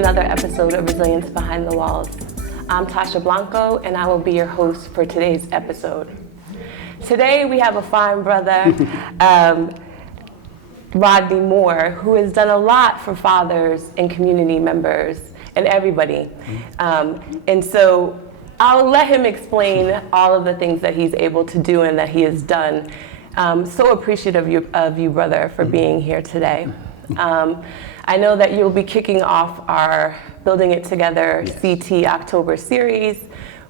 another episode of Resilience Behind the Walls. I'm Tasha Blanco, and I will be your host for today's episode. Today we have a fine brother, Rodney Moore, who has done a lot for fathers and community members and everybody. And so I'll let him explain all of the things that he's able to do and that he has done. So appreciative of you, brother, for being here today. I know that you'll be kicking off our Building It Together CT October series,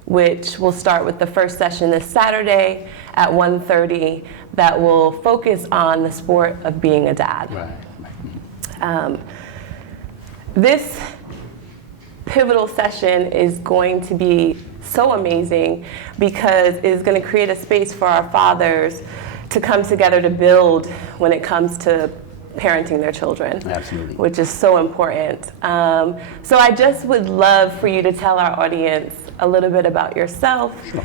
which will start with the first session this Saturday at 1:30 that will focus on the sport of being a dad. Right. This pivotal session is going to be so amazing because it's going to create a space for our fathers to come together to build when it comes to parenting their children. Absolutely. Which is so important. So I just would love for you to tell our audience a little bit about yourself. Sure.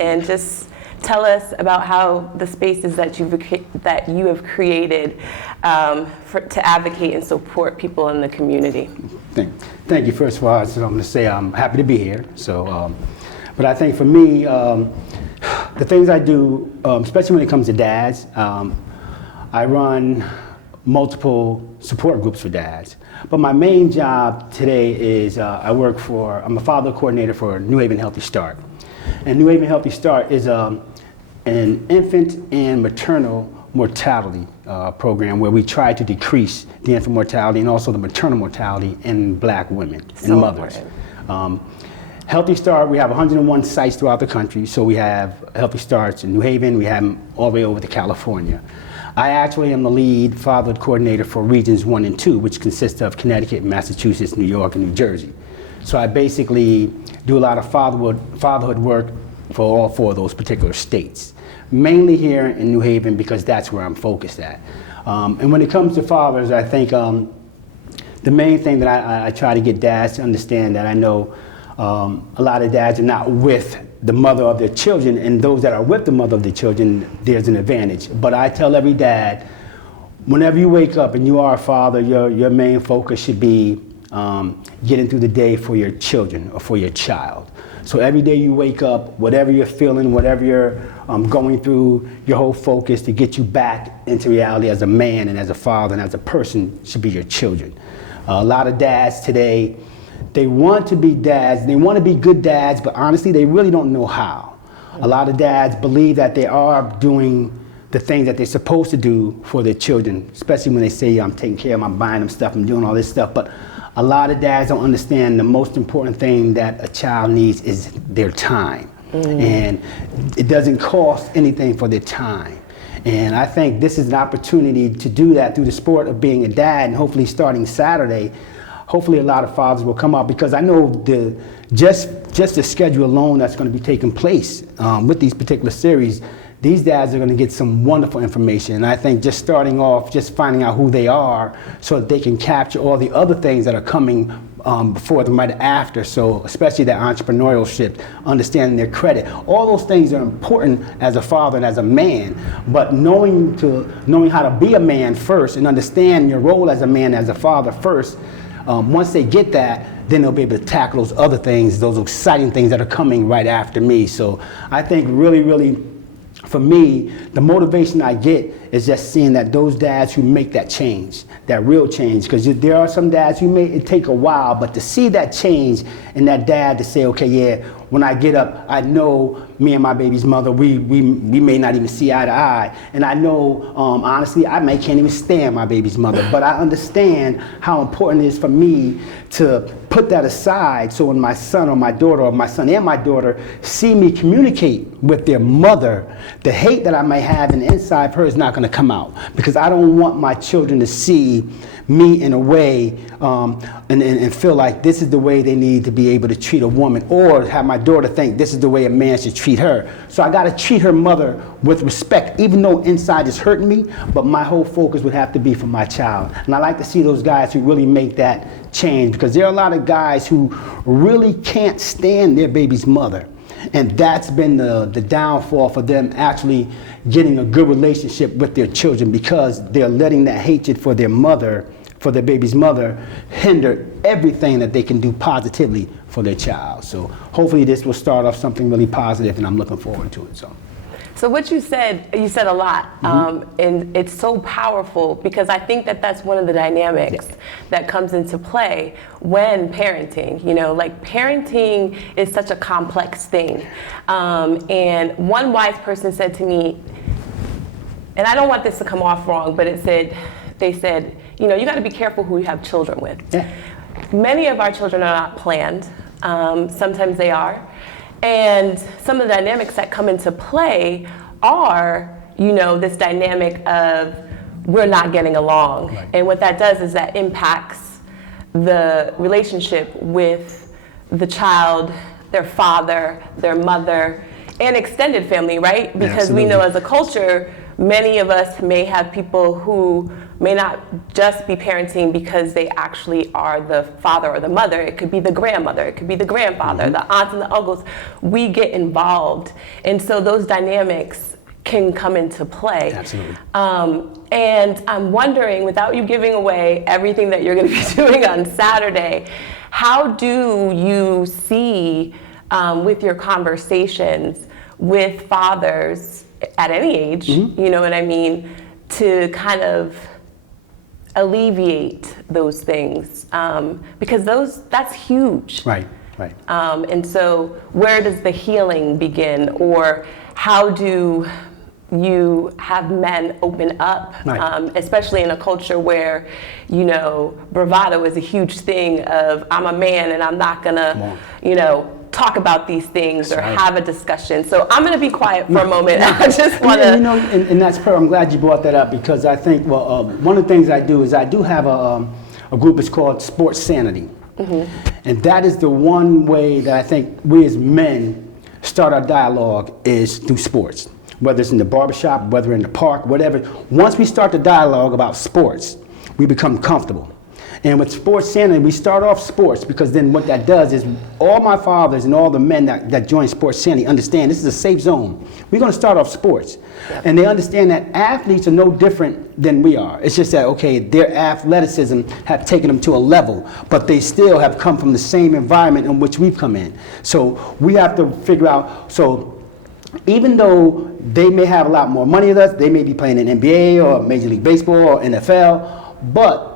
And just tell us about how the spaces that you have created to advocate and support people in the community. Thank you. First of all, so I'm going to say I'm happy to be here. So, but I think for me, the things I do, especially when it comes to dads, I run multiple support groups for dads. But my main job today is I'm a father coordinator for New Haven Healthy Start. And New Haven Healthy Start is an infant and maternal mortality program where we try to decrease the infant mortality and also the maternal mortality in Black women and mothers. Healthy Start, we have 101 sites throughout the country. So we have Healthy Starts in New Haven, we have them all the way over to California. I actually am the lead fatherhood coordinator for Regions 1 and 2, which consists of Connecticut, Massachusetts, New York, and New Jersey. So I basically do a lot of fatherhood work for all 4 of those particular states. Mainly here in New Haven because that's where I'm focused at. And when it comes to fathers, I think the main thing that I try to get dads to understand that I know a lot of dads are not with the mother of their children, and those that are with the mother of their children, there's an advantage. But I tell every dad, whenever you wake up and you are a father, your main focus should be getting through the day for your children or for your child. So every day you wake up, whatever you're feeling, whatever you're going through, your whole focus to get you back into reality as a man and as a father and as a person should be your children. A lot of dads today, they want to be dads, they want to be good dads, but honestly, they really don't know how. A lot of dads believe that they are doing the things that they're supposed to do for their children, especially when they say, I'm taking care of them, I'm buying them stuff, I'm doing all this stuff. But a lot of dads don't understand the most important thing that a child needs is their time. And it doesn't cost anything for their time. And I think this is an opportunity to do that through the sport of being a dad, and hopefully starting Saturday, hopefully a lot of fathers will come out because I know just the schedule alone that's going to be taking place with these particular series, these dads are going to get some wonderful information. And I think just starting off, just finding out who they are so that they can capture all the other things that are coming before them right after. So especially that entrepreneurship, understanding their credit, all those things are important as a father and as a man. But knowing how to be a man first and understand your role as a man, as a father first, once they get that, then they'll be able to tackle those other things, those exciting things that are coming right after me. So I think really, for me, the motivation I get is just seeing that those dads who make that change, that real change, because there are some dads who it take a while, but to see that change in that dad to say, okay, yeah, when I get up, I know me and my baby's mother, we may not even see eye to eye. And I know, honestly, can't even stand my baby's mother, but I understand how important it is for me to put that aside so when my son or my daughter, or my son and my daughter see me communicate with their mother, the hate that I may have in the inside of her is not going to come out, because I don't want my children to see me in a way and feel like this is the way they need to be able to treat a woman, or have my daughter think this is the way a man should treat her. So I got to treat her mother with respect, even though inside is hurting me, but my whole focus would have to be for my child. And I like to see those guys who really make that change, because there are a lot of guys who really can't stand their baby's mother. And that's been the downfall for them actually getting a good relationship with their children, because they're letting that hatred for their mother for their baby's mother hinder everything that they can do positively for their child. So hopefully this will start off something really positive, and I'm looking forward to it. So what you said a lot, and it's so powerful because I think that that's one of the dynamics that comes into play when parenting. You know, like parenting is such a complex thing. And one wise person said to me, and I don't want this to come off wrong, but they said, you know, you got to be careful who you have children with. Yeah. Many of our children are not planned. Sometimes they are. And some of the dynamics that come into play are, you know, this dynamic of we're not getting along. Right. And what that does is that impacts the relationship with the child, their father, their mother, and extended family, right? Because we know as a culture, many of us may have people who may not just be parenting because they actually are the father or the mother. It could be the grandmother, it could be the grandfather, the aunts and the uncles. We get involved. And so those dynamics can come into play. Absolutely. And I'm wondering, without you giving away everything that you're going to be doing on Saturday, how do you see with your conversations with fathers at any age, you know what I mean, to kind of alleviate those things, because that's huge. Right. And so where does the healing begin, or how do you have men open up, especially in a culture where, you know, bravado is a huge thing of I'm a man and I'm not gonna, you know, talk about these things or have a discussion. So I'm going to be quiet for a moment. I just want to... You know, and that's perfect. I'm glad you brought that up because I think, one of the things I do is I do have a group. It's called Sports Sanity. And that is the one way that I think we as men start our dialogue is through sports. Whether it's in the barbershop, whether in the park, whatever. Once we start the dialogue about sports, we become comfortable. And with Sports Sanity, we start off sports because then what that does is all my fathers and all the men that join Sports Sanity understand this is a safe zone. We're going to start off sports. And they understand that athletes are no different than we are. It's just that, okay, their athleticism have taken them to a level, but they still have come from the same environment in which we've come in. So we have to figure out, so even though they may have a lot more money than us, they may be playing in NBA or Major League Baseball or NFL, but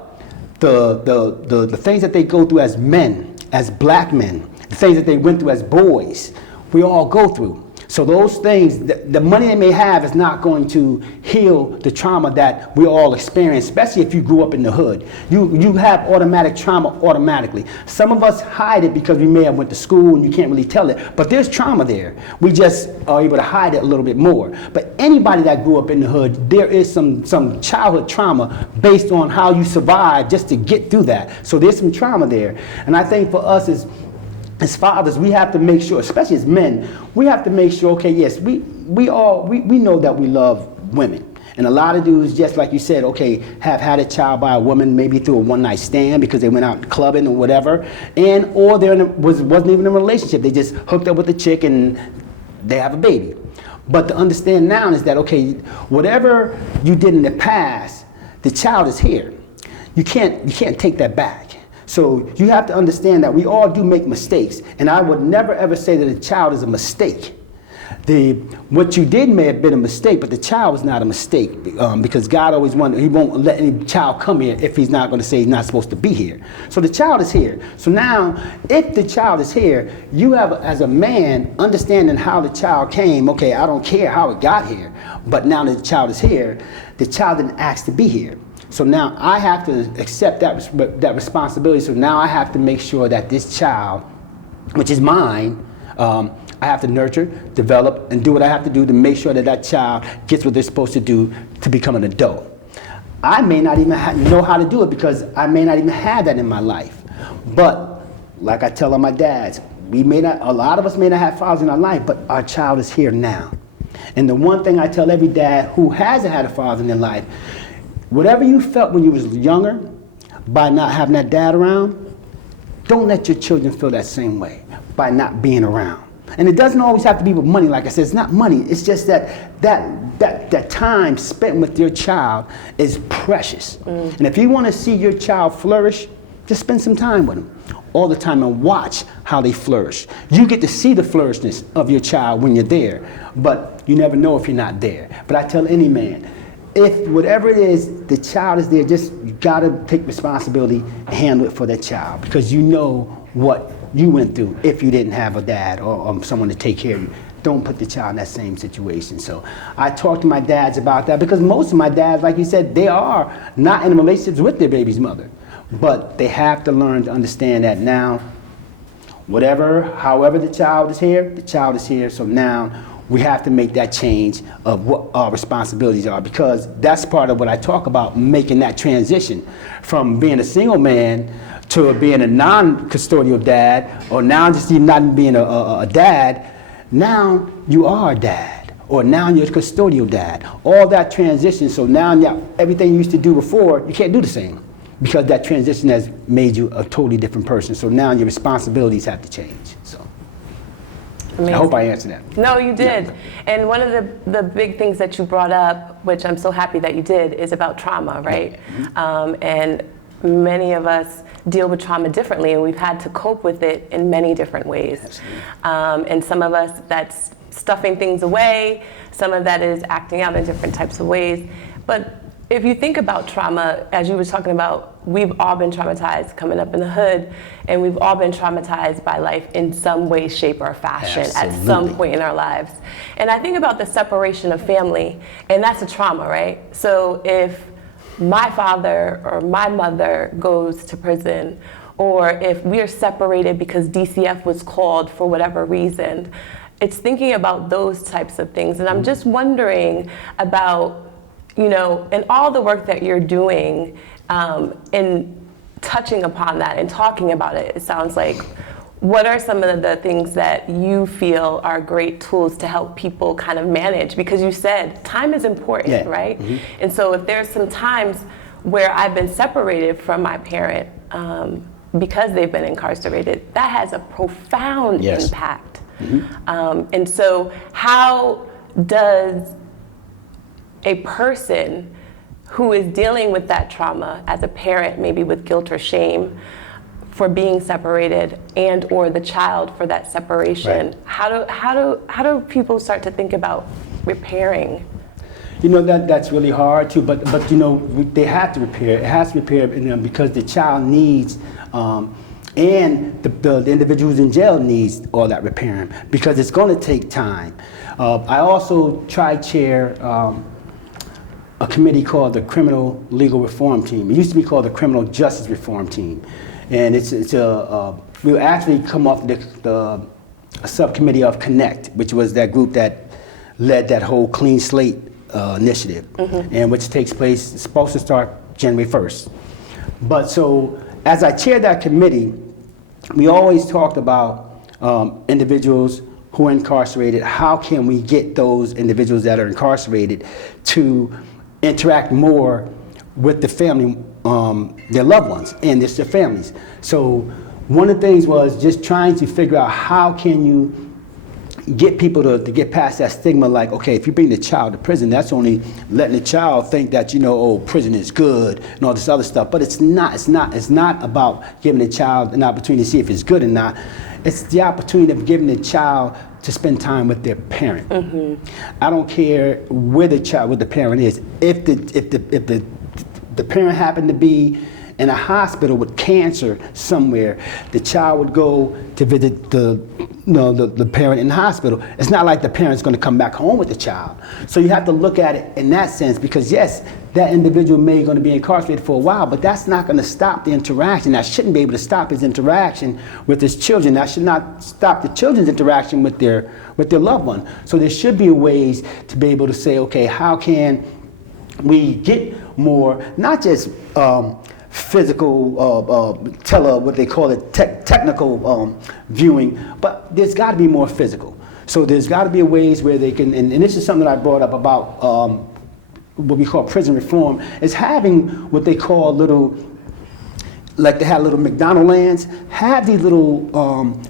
the things that they go through as men, as black men, the things that they went through as boys, we all go through. So those things, the money they may have is not going to heal the trauma that we all experience, especially if you grew up in the hood. You have automatic trauma automatically. Some of us hide it because we may have went to school and you can't really tell it, but there's trauma there. We just are able to hide it a little bit more. But anybody that grew up in the hood, there is some childhood trauma based on how you survived just to get through that. So there's some trauma there. And I think for us as fathers, we have to make sure, especially as men, we have to make sure, okay, yes, we know that we love women. And a lot of dudes, just like you said, okay, have had a child by a woman, maybe through a one-night stand because they went out clubbing or whatever, or they wasn't even in a relationship. They just hooked up with a chick and they have a baby. But to understand now is that, okay, whatever you did in the past, the child is here. You can't take that back. So you have to understand that we all do make mistakes, and I would never ever say that a child is a mistake. What you did may have been a mistake, but the child was not a mistake because God always wanted, He won't let any child come here if He's not going to say He's not supposed to be here. So the child is here. So now, if the child is here, you have, as a man, understanding how the child came. Okay, I don't care how it got here, but now that the child is here, the child didn't ask to be here. So now I have to accept that responsibility. So now I have to make sure that this child, which is mine, I have to nurture, develop, and do what I have to do to make sure that that child gets what they're supposed to do to become an adult. I may not even know how to do it because I may not even have that in my life. But like I tell all my dads, a lot of us may not have fathers in our life, but our child is here now. And the one thing I tell every dad who hasn't had a father in their life, whatever you felt when you was younger by not having that dad around, don't let your children feel that same way by not being around. And it doesn't always have to be with money. Like I said, it's not money. It's just that time spent with your child is precious. And if you want to see your child flourish, just spend some time with them all the time and watch how they flourish. You get to see the flourishness of your child when you're there, but you never know if you're not there. But I tell any man, if whatever it is, the child is there, just you gotta take responsibility and handle it for that child, because you know what you went through if you didn't have a dad or someone to take care of you. Don't put the child in that same situation. So I talk to my dads about that, because most of my dads, like you said, they are not in relationships with their baby's mother. But they have to learn to understand that now, however the child is here, so now we have to make that change of what our responsibilities are, because that's part of what I talk about, making that transition from being a single man to being a non-custodial dad, or now just not being a dad. Now you are a dad, or now you're a custodial dad. All that transition, so now everything you used to do before, you can't do the same, because that transition has made you a totally different person. So now your responsibilities have to change. So Amazing. I hope I answered that. No, you did. Yeah. And one of the big things that you brought up, which I'm so happy that you did, is about trauma, right? And many of us deal with trauma differently, and we've had to cope with it in many different ways. And some of us, that's stuffing things away. Some of that is acting out in different types of ways. But if you think about trauma, as you were talking about, we've all been traumatized coming up in the hood, and we've all been traumatized by life in some way, shape, or fashion. Absolutely. At some point in our lives. And I think about the separation of family, and that's a trauma, right? So if my father or my mother goes to prison, or if we are separated because DCF was called for whatever reason, it's thinking about those types of things. And I'm just wondering about, and all the work that you're doing in touching upon that and talking about it, it sounds like, what are some of the things that you feel are great tools to help people kind of manage? Because you said time is important, right? And so if there's some times where I've been separated from my parent because they've been incarcerated, that has a profound impact. And so how does a person who is dealing with that trauma as a parent, maybe with guilt or shame for being separated, and or the child for that separation, how do people start to think about repairing? That's really hard too, but they have to repair. It has to repair, because the child needs, and the individual who's in jail needs all that repairing, because it's going to take time. I also chair a committee called the Criminal Legal Reform Team. It used to be called the Criminal Justice Reform Team. And we'll actually come off the subcommittee of Connect, which was that group that led that whole clean slate initiative, and which takes place, it's supposed to start January 1st. But so as I chaired that committee, we always talked about individuals who are incarcerated. How can we get those individuals that are incarcerated to interact more with the family, their loved ones, and their families? So one of the things was just trying to figure out how can you get people to get past that stigma, like, okay, if you bring the child to prison, that's only letting the child think that, prison is good and all this other stuff. But it's not about giving the child an opportunity to see if it's good or not. It's the opportunity of giving the child to spend time with their parent. I don't care where the parent is. If the parent happened to be in a hospital with cancer somewhere, the child would go to visit the parent in the hospital. It's not like the parent's going to come back home with the child. So you have to look at it in that sense, because yes, that individual may going to be incarcerated for a while, but that's not going to stop the interaction. That shouldn't be able to stop his interaction with his children. That should not stop the children's interaction with their loved one. So there should be ways to be able to say, okay, how can we get more, not just physical, what they call it, technical viewing, but there's got to be more physical. So there's got to be ways where they can, and this is something that I brought up about what we call prison reform, is having what they call little like they had little McDonald lands, have these little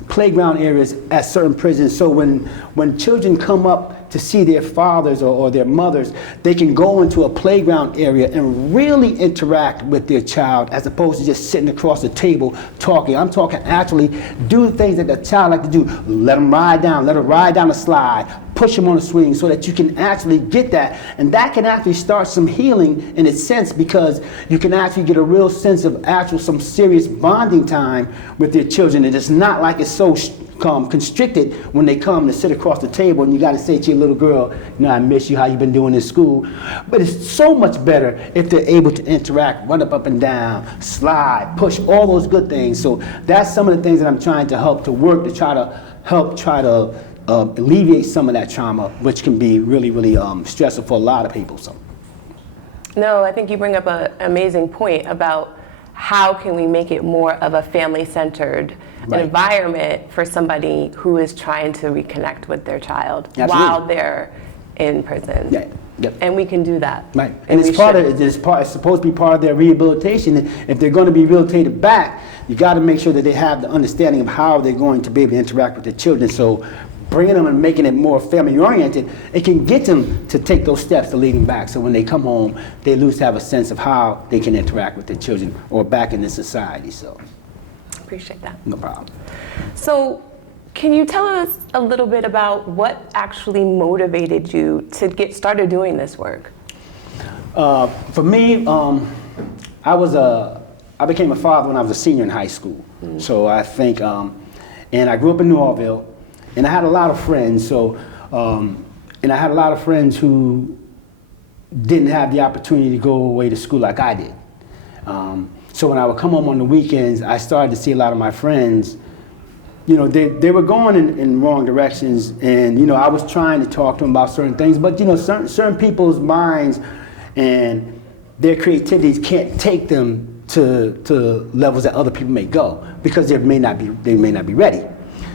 playground areas at certain prisons. So when children come up to see their fathers or their mothers, they can go into a playground area and really interact with their child as opposed to just sitting across the table talking. I'm talking actually do things that the child like to do. Let them ride down, let her ride down the slide, push them on the swing so that you can actually get that. And that can actually start some healing in a sense because you can actually get a real sense of actual some serious bonding time with your children. And it's not like it's so constricted when they come to sit across the table and you got to say to your little girl, you know, I miss you, how you been doing in school. But it's so much better if they're able to interact, run up and down, slide, push, all those good things. So that's some of the things that I'm trying to help to work to try to alleviate some of that trauma, which can be really, really stressful for a lot of people. So. No, I think you bring up an amazing point about how can we make it more of a family-centered environment for somebody who is trying to reconnect with their child while they're in prison. Yeah. Yep. And we can do that. Right. And it's supposed to be part of their rehabilitation. If they're going to be rehabilitated back, you got to make sure that they have the understanding of how they're going to be able to interact with their children. So bringing them and making it more family-oriented, it can get them to take those steps to lead them back. So when they come home, they at least have a sense of how they can interact with their children or back in the society. So appreciate that. No problem. So can you tell us a little bit about what actually motivated you to get started doing this work? For me, I became a father when I was a senior in high school. So I think, and I grew up in New Orleans, and I had a lot of friends. So, and I had a lot of friends who didn't have the opportunity to go away to school like I did. So when I would come home on the weekends, I started to see a lot of my friends. You know, they were going in wrong directions, and you know, I was trying to talk to them about certain things, but you know, certain people's minds and their creativities can't take them to levels that other people may go because they may not be ready.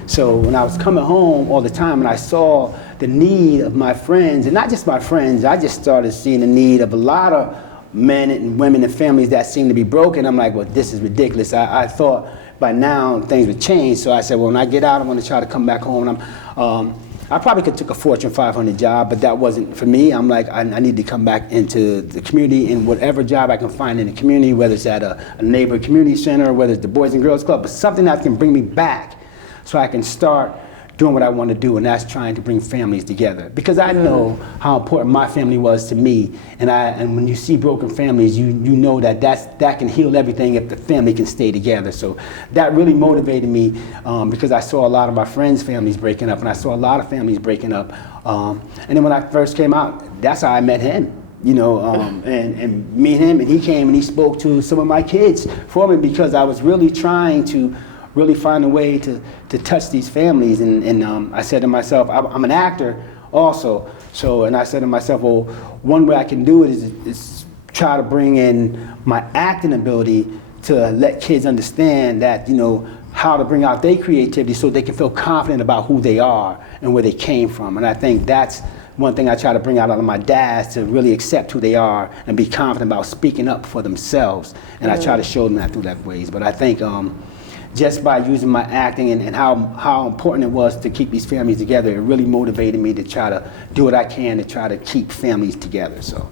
So when I was coming home all the time and I saw the need of my friends, and not just my friends, I just started seeing the need of a lot of men and women and families that seem to be broken. I'm like, well, this is ridiculous. I thought by now things would change. So I said, well, when I get out, I'm going to try to come back home. And I probably could took a Fortune 500 job, but that wasn't for me. I'm like, I need to come back into the community in whatever job I can find in the community, whether it's at a neighborhood community center, whether it's the Boys and Girls Club, but something that can bring me back so I can start doing what I want to do, and that's trying to bring families together. Because I know how important my family was to me, and when you see broken families, you know that can heal everything if the family can stay together. So that really motivated me because I saw a lot of my friends' families breaking up, and I saw a lot of families breaking up. And then when I first came out, that's how I met him. You know, and me and him, and he came and he spoke to some of my kids for me because I was really trying to really find a way to touch these families. And I said to myself, I'm an actor also. So, and I said to myself, well, one way I can do it is try to bring in my acting ability to let kids understand that, you know, how to bring out their creativity so they can feel confident about who they are and where they came from. And I think that's one thing I try to bring out of my dads, to really accept who they are and be confident about speaking up for themselves. And I try to show them that through that ways. But I think just by using my acting and how important it was to keep these families together, it really motivated me to try to do what I can to try to keep families together. So,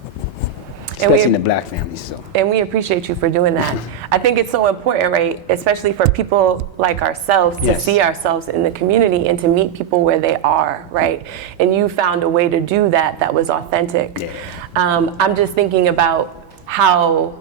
especially in the black families. So. And we appreciate you for doing that. I think it's so important, right? Especially for people like ourselves to see ourselves in the community and to meet people where they are, right? And you found a way to do that was authentic. Yeah. I'm just thinking about how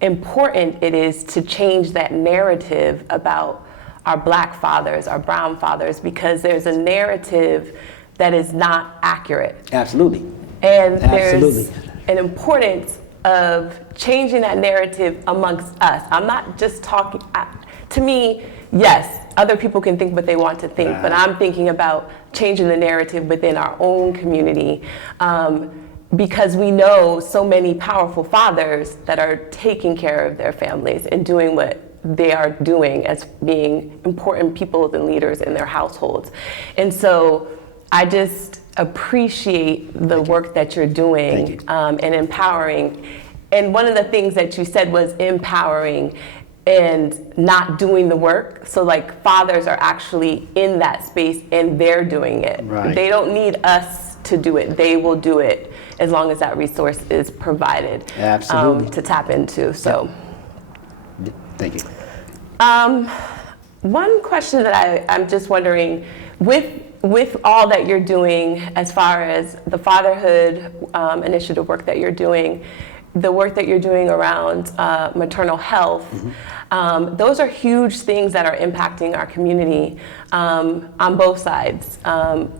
important it is to change that narrative about our black fathers, our brown fathers, because there's a narrative that is not accurate. Absolutely. And there's an importance of changing that narrative amongst us. I'm not just talking, to me, yes, other people can think what they want to think, but I'm thinking about changing the narrative within our own community. Because we know so many powerful fathers that are taking care of their families and doing what they are doing as being important people and leaders in their households. And so I just appreciate the work that you're doing and empowering. And one of the things that you said was empowering. and not doing the work. So like fathers are actually in that space and they're doing it. Right. They don't need us to do it. They will do it as long as that resource is provided to tap into. So, Thank you. One question that I'm just wondering, with all that you're doing as far as the fatherhood initiative work that you're doing, the work that you're doing around maternal health, those are huge things that are impacting our community on both sides.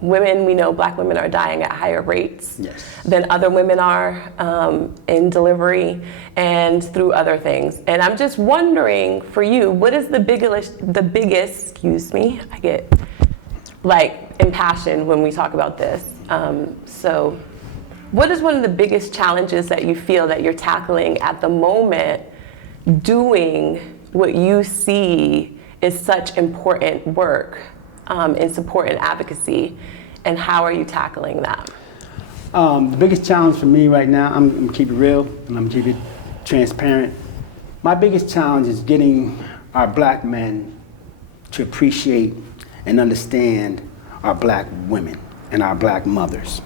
Women, we know Black women are dying at higher rates than other women are in delivery and through other things. And I'm just wondering for you, what is the biggest, I get like impassioned when we talk about this. So what is one of the biggest challenges that you feel that you're tackling at the moment doing what you see is such important work in support and advocacy, and how are you tackling that? The biggest challenge for me right now, I'm gonna keep it real and I'm gonna keep it transparent. My biggest challenge is getting our Black men to appreciate and understand our Black women and our Black mothers.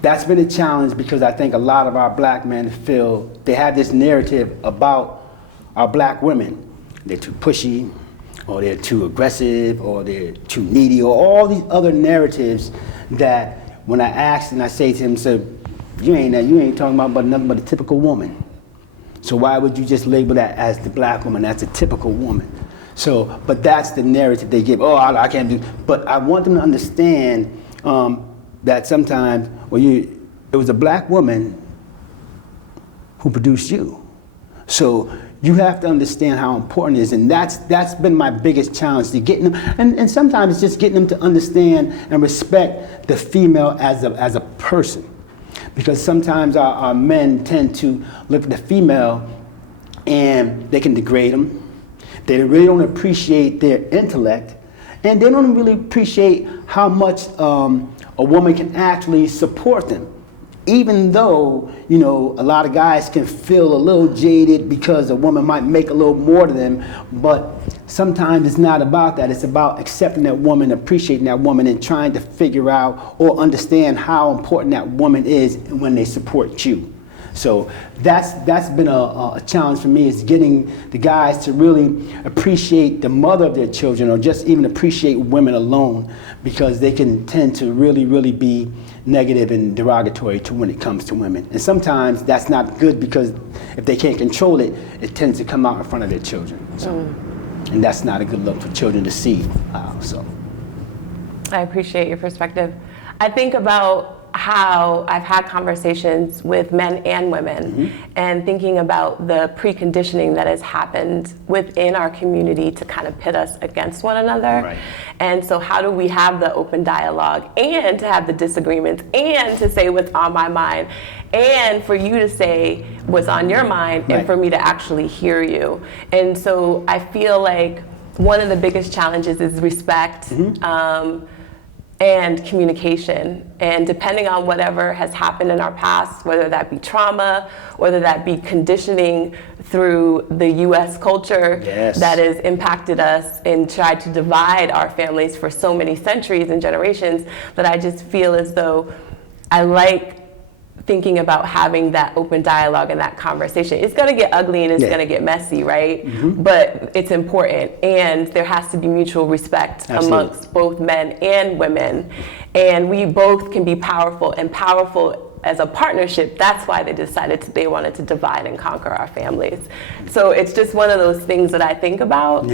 That's been a challenge because I think a lot of our Black men feel they have this narrative about our Black women. They're too pushy, or they're too aggressive, or they're too needy, or all these other narratives that when I ask and I say to him, so you ain't talking about nothing but a typical woman. So why would you just label that as the Black woman? That's a typical woman. So, but that's the narrative they give. Oh, I can't do. But I want them to understand that sometimes, it was a Black woman who produced you. So you have to understand how important it is, and that's been my biggest challenge, to getting them, and sometimes it's just getting them to understand and respect the female as a person, because sometimes our men tend to look at the female and they can degrade them. They really don't appreciate their intellect, and they don't really appreciate how much a woman can actually support them. Even though, a lot of guys can feel a little jaded because a woman might make a little more to them, but sometimes it's not about that. It's about accepting that woman, appreciating that woman, and trying to figure out or understand how important that woman is when they support you. So that's been a challenge for me, is getting the guys to really appreciate the mother of their children, or just even appreciate women alone, because they can tend to really, really be negative and derogatory to when it comes to women. And sometimes that's not good, because if they can't control it, it tends to come out in front of their children. So, and that's not a good look for children to see. So I appreciate your perspective. I think about how I've had conversations with men and women, and thinking about the preconditioning that has happened within our community to kind of pit us against one another. Right. And so how do we have the open dialogue, and to have the disagreements, and to say what's on my mind, and for you to say what's on your mind, and for me to actually hear you. And so I feel like one of the biggest challenges is respect, and communication. And depending on whatever has happened in our past, whether that be trauma, whether that be conditioning through the US culture that has impacted us and tried to divide our families for so many centuries and generations, that I just feel as though I like thinking about having that open dialogue and that conversation. It's gonna get ugly and it's gonna get messy, right? But it's important, and there has to be mutual respect amongst both men and women. And we both can be powerful, and powerful as a partnership. That's why they decided they wanted to divide and conquer our families. So it's just one of those things that I think about.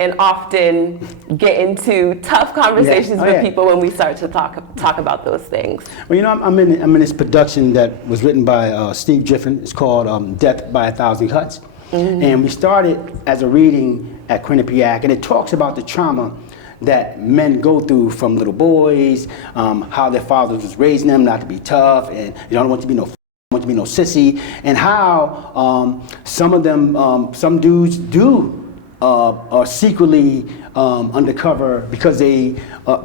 And often get into tough conversations with people when we start to talk about those things. Well, I'm in this production that was written by Steve Giffen. It's called Death by a Thousand Cuts. And we started as a reading at Quinnipiac, and it talks about the trauma that men go through from little boys, how their fathers was raising them not to be tough, and you don't want to be no sissy, and how some of them, some dudes do are secretly undercover because they are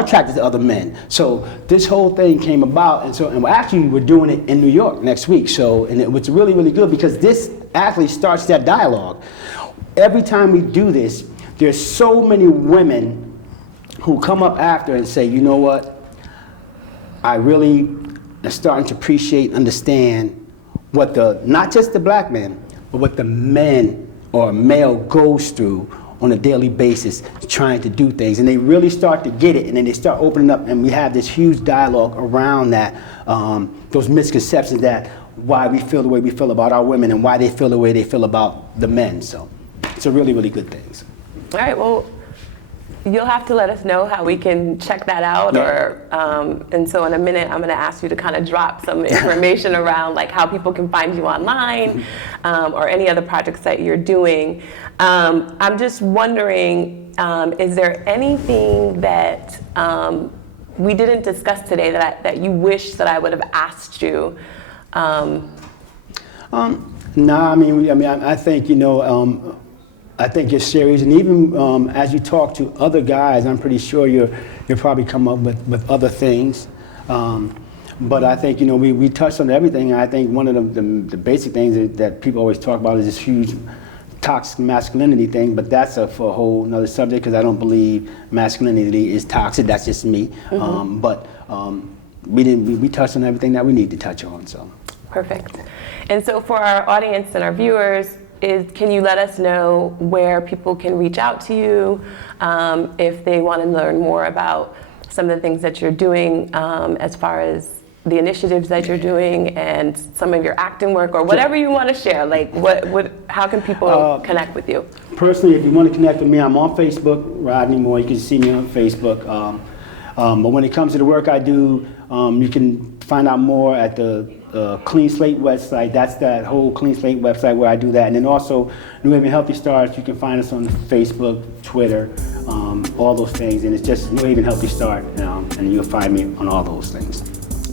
attracted to other men. So this whole thing came about, and we're doing it in New York next week. So, and it was really, really good, because this actually starts that dialogue. Every time we do this, there's so many women who come up after and say, you know what, I really am starting to appreciate, understand what not just the black men, but what the men or male goes through on a daily basis trying to do things. And they really start to get it, and then they start opening up, and we have this huge dialogue around that, those misconceptions that why we feel the way we feel about our women and why they feel the way they feel about the men. So it's a really, really good thing. All right, well, you'll have to let us know how we can check that out, and so in a minute I'm going to ask you to kind of drop some information around like how people can find you online, or any other projects that you're doing. I'm just wondering, is there anything that we didn't discuss today that you wish that I would have asked you? No, I think, I think you're serious, and even as you talk to other guys, I'm pretty sure you'll probably come up with other things. But I think, we touched on everything, and I think one of the basic things that people always talk about is this huge toxic masculinity thing, but that's for a whole nother subject, because I don't believe masculinity is toxic. That's just me. But we touched on everything that we need to touch on. So perfect. And so for our audience and our viewers, can you let us know where people can reach out to you if they want to learn more about some of the things that you're doing, as far as the initiatives that you're doing and some of your acting work, or whatever you want to share? Like, how can people connect with you? Personally, if you want to connect with me, I'm on Facebook, Rodney Moore. You can see me on Facebook. But when it comes to the work I do, you can find out more at the Clean Slate website. That's that whole Clean Slate website where I do that. And then also, New Haven Healthy Stars, you can find us on Facebook, Twitter, all those things. And it's just New Haven Healthy Start, and you'll find me on all those things.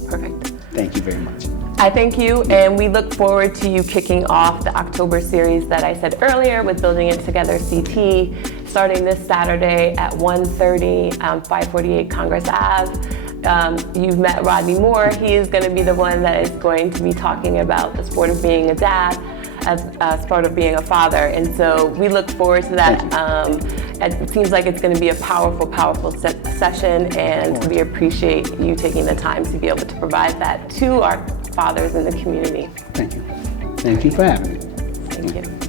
Perfect. Thank you very much. I thank you, and we look forward to you kicking off the October series that I said earlier with Building It Together CT, starting this Saturday at 1:30, 548 Congress Ave. You've met Rodney Moore. He is going to be the one that is going to be talking about the sport of being a dad, as sport of being a father. And so we look forward to that. It seems like it's going to be a powerful, powerful session, and we appreciate you taking the time to be able to provide that to our fathers in the community. Thank you. Thank you for having me. Thank you.